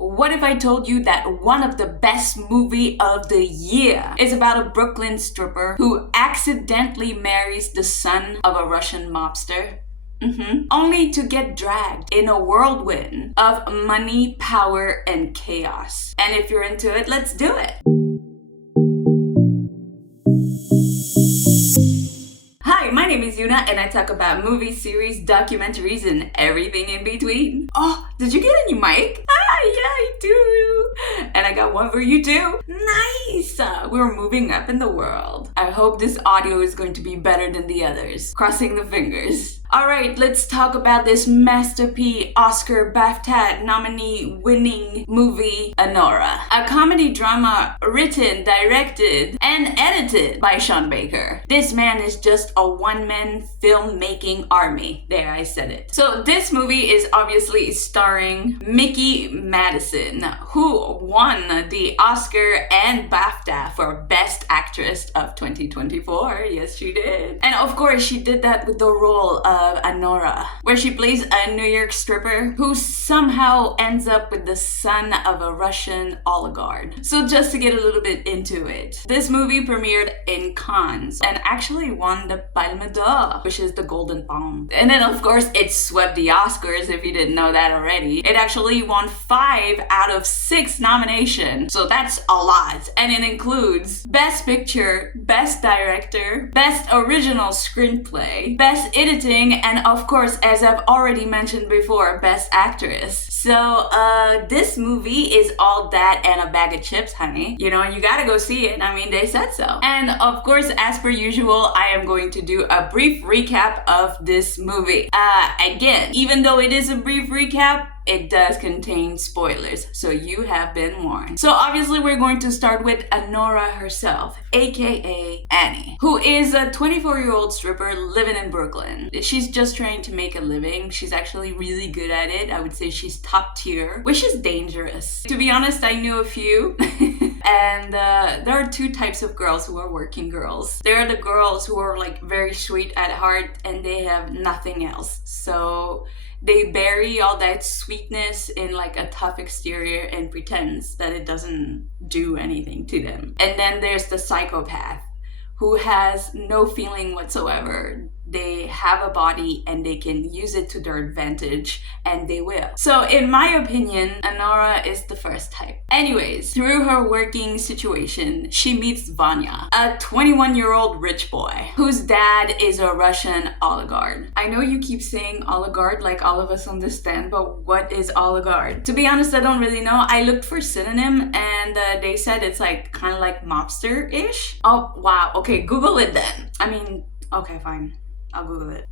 What if I told you that one of the best movie of the year is about a Brooklyn stripper who accidentally marries the son of a Russian mobster? Only to get dragged in a whirlwind of money, power, and chaos. And if you're into it, let's do it! Hi, my name is Yuna and I talk about movies, series, documentaries, and everything in between. Oh, did you get a new mic? Yeah, I do! And I got one for you too. Nice! We're moving up in the world. I hope this audio is going to be better than the others. Crossing the fingers. Alright, let's talk about this masterpiece, Oscar, BAFTA nominee winning movie, Anora. A comedy drama written, directed, and edited by Sean Baker. This man is just a one-man filmmaking army. There, I said it. So this movie is obviously starring Mickey Madison, who won the Oscar and BAFTA for Best Actress of 2024. Yes, she did. And of course, she did that with the role of Anora, where she plays a New York stripper who somehow ends up with the son of a Russian oligarch. So just to get a little bit into it, this movie premiered in Cannes and actually won the Palme d'Or, which is the Golden Palm. And then of course it swept the Oscars, if you didn't know that already. It actually won 5 out of 6 nominations, so that's a lot. And it includes Best Picture, Best Director, Best Original Screenplay, Best Editing, and of course, as I've already mentioned before, Best Actress. So, this movie is all that and a bag of chips, honey. You know, you gotta go see it. I mean, they said so. And of course, as per usual, I am going to do a brief recap of this movie. Again, even though it is a brief recap, it does contain spoilers, so you have been warned. So obviously we're going to start with Anora herself, aka Annie, who is a 24-year-old stripper living in Brooklyn. She's just trying to make a living. She's actually really good at it. I would say she's top tier, which is dangerous. To be honest, I knew a few. And there are 2 types of girls who are working girls. There are the girls who are like very sweet at heart and they have nothing else. So they bury all that sweetness in like a tough exterior and pretends that it doesn't do anything to them. And then there's the psychopath who has no feeling whatsoever. They have a body and they can use it to their advantage, and they will. So in my opinion, Anora is the first type. Anyways, through her working situation, she meets Vanya, a 21-year-old rich boy whose dad is a Russian oligarch. I know you keep saying oligarch like all of us understand, but what is oligarch? To be honest, I don't really know. I looked for synonym and they said it's like kind of like mobster-ish. Oh, wow. Okay, Google it then. I mean, okay, fine. I'll Google it.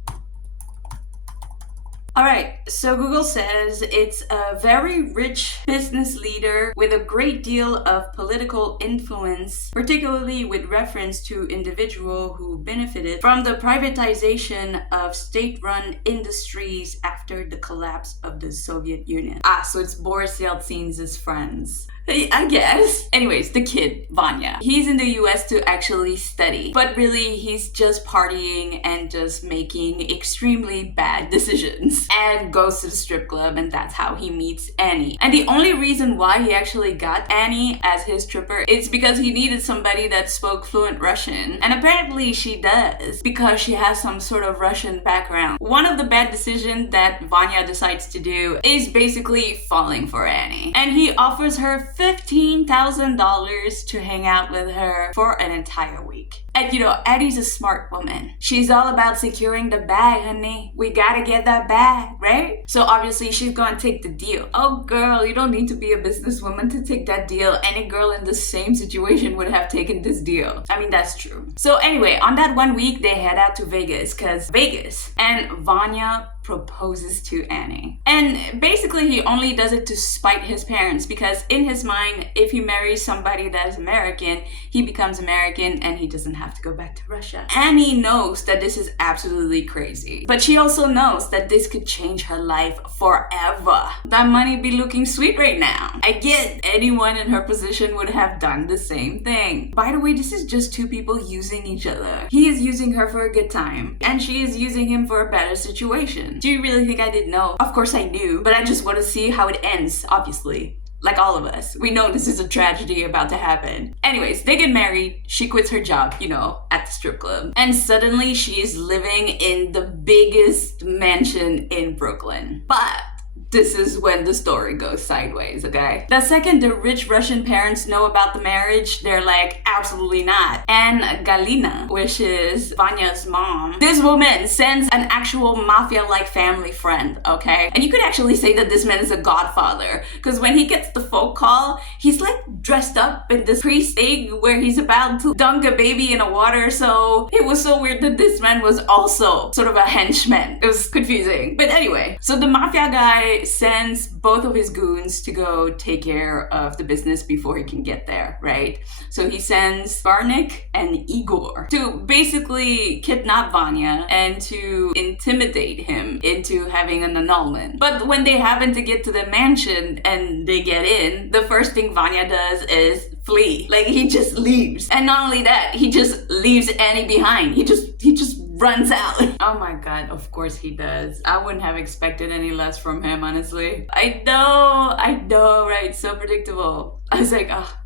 Alright, so Google says it's a very rich business leader with a great deal of political influence, particularly with reference to individuals who benefited from the privatization of state-run industries after the collapse of the Soviet Union. So it's Boris Yeltsin's friends. I guess. Anyways, the kid, Vanya. He's in the US to actually study, but really he's just partying and just making extremely bad decisions and goes to the strip club, and that's how he meets Annie. And the only reason why he actually got Annie as his stripper is because he needed somebody that spoke fluent Russian, and apparently she does because she has some sort of Russian background. One of the bad decisions that Vanya decides to do is basically falling for Annie, and he offers her $15,000 to hang out with her for an entire week. And you know, Addie's a smart woman. She's all about securing the bag, honey. We gotta get that bag, right? So obviously she's gonna take the deal. Oh girl, you don't need to be a businesswoman to take that deal. Any girl in the same situation would have taken this deal. I mean, that's true. So anyway, on that one week, they head out to Vegas, and Vanya proposes to Annie. And basically he only does it to spite his parents, because in his mind, if he marries somebody that's American, he becomes American and he doesn't have to go back to Russia. Annie knows that this is absolutely crazy, but she also knows that this could change her life forever. That money be looking sweet right now. I get anyone in her position would have done the same thing. By the way, this is just 2 people using each other. He is using her for a good time, and she is using him for a better situation. Do you really think I didn't know? Of course I knew, but I just want to see how it ends, obviously. Like all of us. We know this is a tragedy about to happen. Anyways, they get married. She quits her job, at the strip club. And suddenly she is living in the biggest mansion in Brooklyn. But this is when the story goes sideways, okay? The second the rich Russian parents know about the marriage, they're like, absolutely not. And Galina, which is Vanya's mom, this woman sends an actual mafia-like family friend, okay? And you could actually say that this man is a godfather, because when he gets the phone call, he's like dressed up in this priest thing where he's about to dunk a baby in a water. So it was so weird that this man was also sort of a henchman. It was confusing. But anyway, so the mafia guy sends both of his goons to go take care of the business before he can get there, right? So he sends Barnik and Igor to basically kidnap Vanya and to intimidate him into having an annulment. But when they happen to get to the mansion and they get in, the first thing Vanya does is flee. Like, he just leaves. And not only that, he just leaves Annie behind. He just runs out. Oh my god, of course he does. I wouldn't have expected any less from him, honestly. I know, right? So predictable. I was like, oh,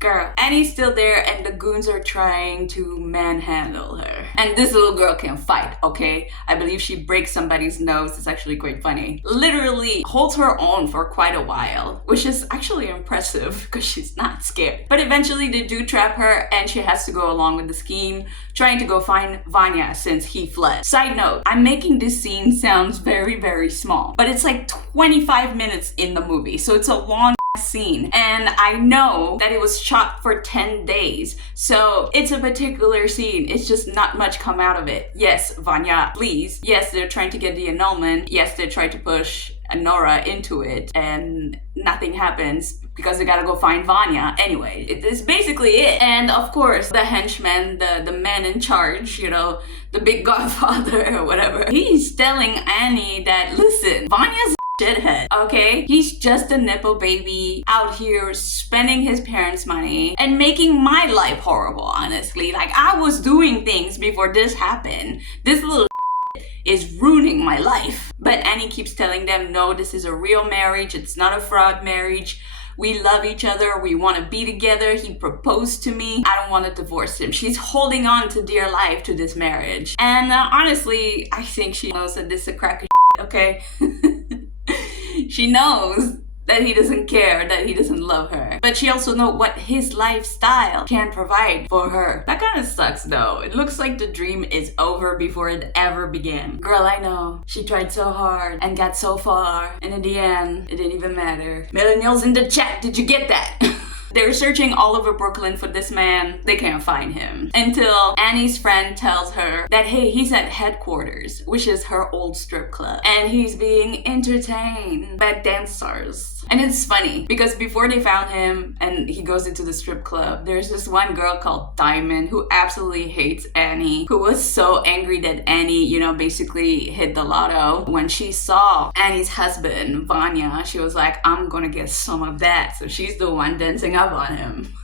girl. Annie's still there and the goons are trying to manhandle her. And this little girl can fight, okay? I believe she breaks somebody's nose. It's actually quite funny. Literally holds her own for quite a while, which is actually impressive because she's not scared. But eventually they do trap her and she has to go along with the scheme, trying to go find Vanya since he fled. Side note, I'm making this scene sounds very, very small, but it's like 25 minutes in the movie, so it's a long scene. And I know that it was shot for 10 days, so it's a particular scene. It's just not much come out of it. Yes, Vanya flees. Yes, they're trying to get the annulment. Yes, they try to push Anora into it, and nothing happens because they gotta go find Vanya. Anyway, it is basically it. And of course, the henchman, the man in charge, the big godfather or whatever, he's telling Annie that, listen, Vanya's shithead, okay? He's just a nipple baby out here spending his parents' money and making my life horrible, honestly. Like, I was doing things before this happened. This little is ruining my life. But Annie keeps telling them, no, this is a real marriage. It's not a fraud marriage. We love each other. We want to be together. He proposed to me. I don't want to divorce him. She's holding on to dear life to this marriage. And honestly, I think she knows that this is a crack of shit, okay? She knows that he doesn't care, that he doesn't love her. But she also knows what his lifestyle can provide for her. That kind of sucks though. It looks like the dream is over before it ever began. Girl, I know. She tried so hard and got so far. And in the end, it didn't even matter. Millennials in the chat, did you get that? They're searching all over Brooklyn for this man. They can't find him. Until Annie's friend tells her that, hey, he's at headquarters, which is her old strip club. And he's being entertained by dancers. And it's funny because before they found him and he goes into the strip club, there's this one girl called Diamond who absolutely hates Annie, who was so angry that Annie, basically hit the lotto. When she saw Annie's husband, Vanya, she was like, I'm gonna get some of that. So she's the one dancing up on him.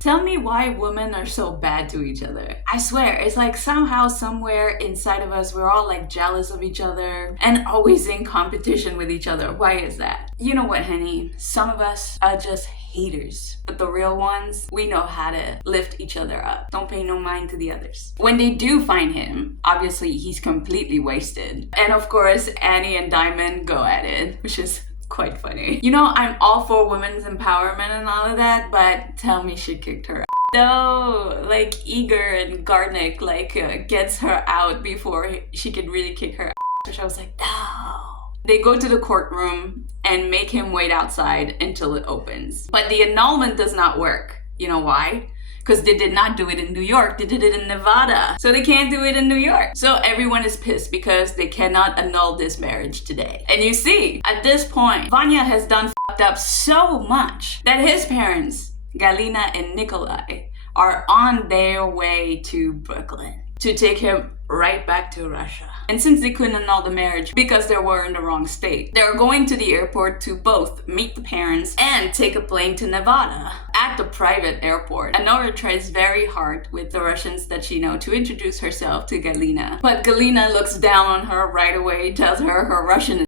Tell me why women are so bad to each other. I swear, it's like somehow, somewhere inside of us, we're all like jealous of each other and always in competition with each other. Why is that? You know what, honey? Some of us are just haters. But the real ones, we know how to lift each other up. Don't pay no mind to the others. When they do find him, obviously he's completely wasted. And of course, Annie and Diamond go at it, which is quite funny. I'm all for women's empowerment and all of that, but tell me she kicked her ass. No, like Igor and Garnick gets her out before she could really kick her ass, which I was like, no. They go to the courtroom and make him wait outside until it opens. But the annulment does not work. You know why? Because they did not do it in New York, they did it in Nevada. So they can't do it in New York. So everyone is pissed because they cannot annul this marriage today. And you see, at this point, Vanya has done fucked up so much that his parents, Galina and Nikolai, are on their way to Brooklyn to take him right back to Russia. And since they couldn't annul the marriage because they were in the wrong state, they're going to the airport to both meet the parents and take a plane to Nevada. At the private airport, Anora tries very hard with the Russians that she knows to introduce herself to Galina. But Galina looks down on her right away, tells her Russian is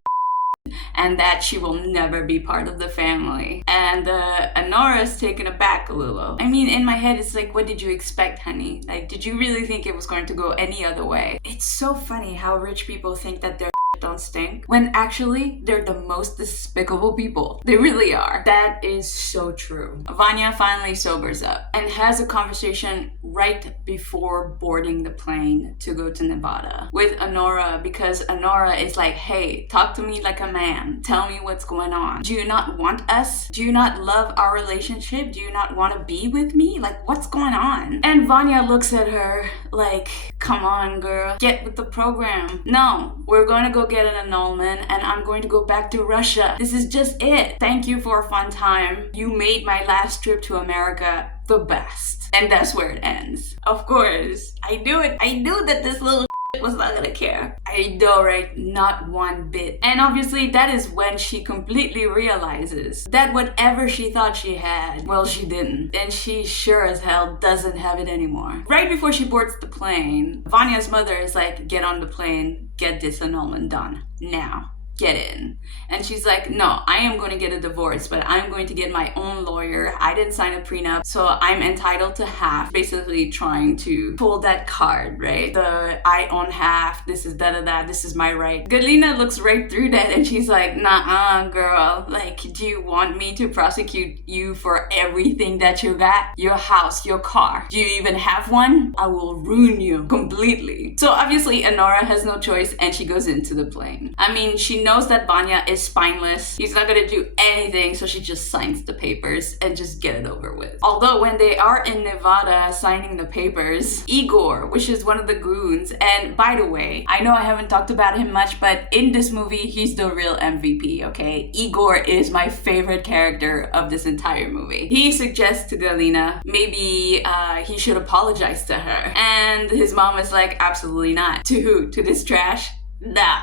and that she will never be part of the family. And Anora's taken aback a little. I mean, in my head, it's like, what did you expect, honey? Like, did you really think it was going to go any other way? It's so funny how rich people think that they're don't stink, when actually they're the most despicable people. They really are. That is so true. Vanya finally sobers up and has a conversation right before boarding the plane to go to Nevada with Anora, because Anora is like, hey, talk to me like a man. Tell me what's going on. Do you not want us? Do you not love our relationship? Do you not want to be with me? Like, what's going on? And Vanya looks at her like, come on, girl, get with the program. No, we're going to go get an annulment and I'm going to go back to Russia. This is just it. Thank you for a fun time. You made my last trip to America the best. And that's where it ends. Of course, I knew it. I knew that this little was not gonna care. I know, right? Not one bit. And obviously that is when she completely realizes that whatever she thought she had, well, she didn't. And she sure as hell doesn't have it anymore. Right before she boards the plane, Vanya's mother is like, get on the plane, get this annulment done now. Get in. And she's like, no, I am going to get a divorce, but I'm going to get my own lawyer. I didn't sign a prenup, so I'm entitled to half. Basically trying to pull that card, right? The I own half, this is da-da-da, this is my right. Galina looks right through that and she's like, nah, girl, like, do you want me to prosecute you for everything that you got? Your house, your car. Do you even have one? I will ruin you completely. So obviously Anora has no choice and she goes into the plane. I mean, she knows that Vanya is spineless. He's not gonna do anything, so she just signs the papers and just get it over with. Although when they are in Nevada signing the papers, Igor, which is one of the goons, and by the way, I know I haven't talked about him much, but in this movie, he's the real MVP, okay? Igor is my favorite character of this entire movie. He suggests to Galina maybe he should apologize to her. And his mom is like, absolutely not. To who? To this trash? Nah.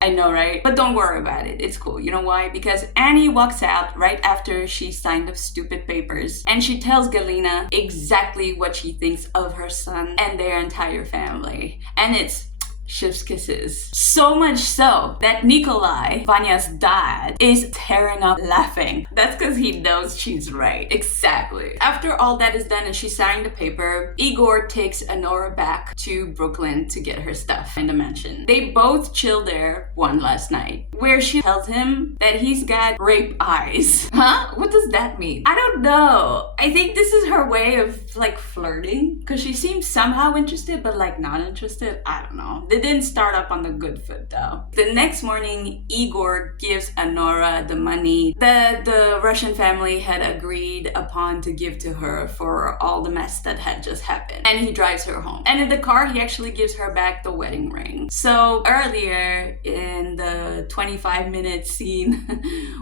I know, right? But don't worry about it. It's cool. You know why? Because Annie walks out right after she signed the stupid papers and she tells Galina exactly what she thinks of her son and their entire family. And it's chef's kisses. So much so that Nikolai, Vanya's dad, is tearing up laughing. That's because he knows she's right. Exactly. After all that is done and she signed the paper, Igor takes Anora back to Brooklyn to get her stuff in the mansion. They both chill there one last night, where she tells him that he's got rape eyes. Huh? What does that mean? I don't know. I think this is her way of like flirting, because she seems somehow interested but like not interested. I don't know. They didn't start up on the good foot though. The next morning, Igor gives Anora the money that the Russian family had agreed upon to give to her for all the mess that had just happened. And he drives her home. And in the car, he actually gives her back the wedding ring. So earlier in the 25-minute scene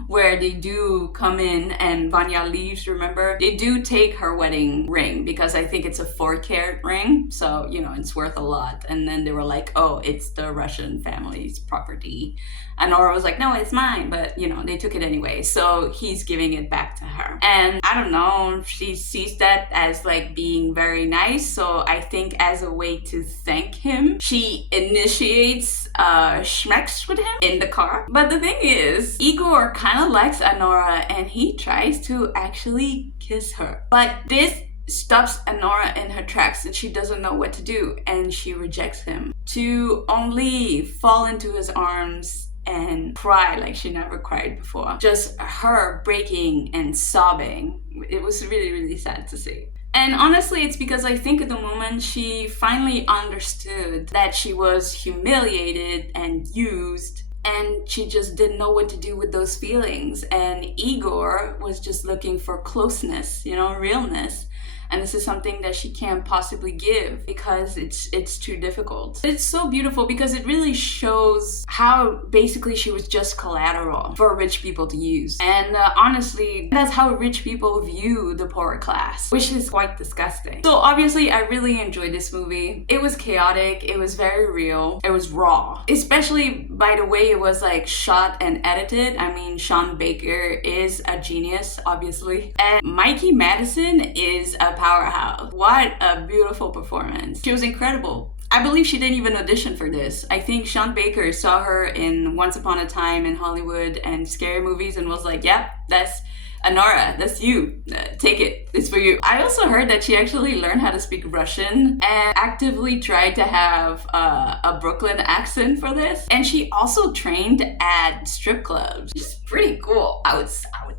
where they do come in and Vanya leaves, remember? They do take her wedding ring because I think it's a 4-carat ring. So, you know, it's worth a lot. And then they were like, oh, it's the Russian family's property. And Anora was like, no, it's mine. But, you know, they took it anyway. So he's giving it back to her. And I don't know, she sees that as like being very nice. So I think as a way to thank him, she initiates schmecks with him in the car. But the thing is, Igor kind of likes Anora and he tries to actually kiss her. But this stops Anora in her tracks and she doesn't know what to do and she rejects him to only fall into his arms and cry like she never cried before. Just her breaking and sobbing. It was really, really sad to see. And honestly, it's because I think at the moment she finally understood that she was humiliated and used, and she just didn't know what to do with those feelings. And Igor was just looking for closeness, you know, realness. And this is something that she can't possibly give because it's too difficult. It's so beautiful because it really shows how basically she was just collateral for rich people to use. And honestly, that's how rich people view the poorer class, which is quite disgusting. So obviously, I really enjoyed this movie. It was chaotic, it was very real, it was raw. Especially by the way it was like shot and edited. I mean, Sean Baker is a genius, obviously. And Mikey Madison is a powerhouse. What a beautiful performance. She was incredible. I believe she didn't even audition for this. I think Sean Baker saw her in Once Upon a Time in Hollywood and scary movies and was like, yeah, that's Anora, that's you. Take it. It's for you. I also heard that she actually learned how to speak Russian and actively tried to have a Brooklyn accent for this. And she also trained at strip clubs. It's pretty cool, I would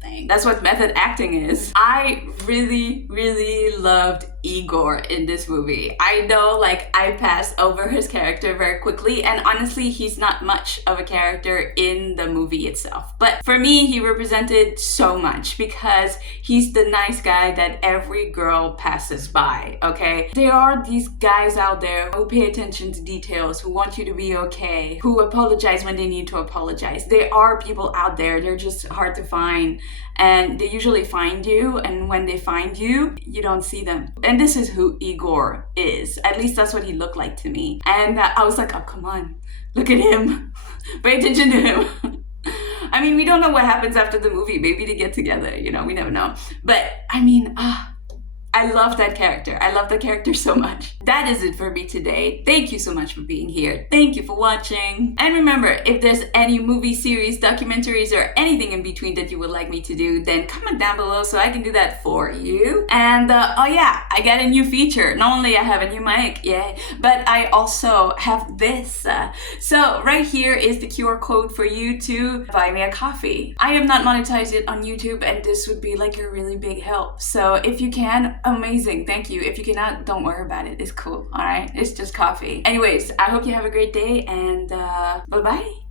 think. That's what method acting is. I really, really loved Igor in this movie. I know, like, I passed over his character very quickly, and honestly, he's not much of a character in the movie itself. But for me, he represented so much because he's the nice guy that every girl passes by, okay? There are these guys out there who pay attention to details, who want you to be okay, who apologize when they need to apologize. There are people out there, they're just hard to find, and they usually find you, and when they find you, you don't see them. And this is who Igor is. At least that's what he looked like to me. And I was like, oh, come on, look at him. Pay attention to him. I mean, we don't know what happens after the movie. Maybe they get together, you know, we never know. But I mean, I love that character. I love the character so much. That is it for me today. Thank you so much for being here. Thank you for watching. And remember, if there's any movie series, documentaries, or anything in between that you would like me to do, then comment down below so I can do that for you. And oh yeah, I got a new feature. Not only I have a new mic, yeah, but I also have this. So right here is the QR code for you to buy me a coffee. I have not monetized it on YouTube, and this would be like a really big help. So if you can, amazing, thank you. If you cannot, don't worry about it. It's cool, all right? It's just coffee. Anyways, I hope you have a great day, and bye-bye.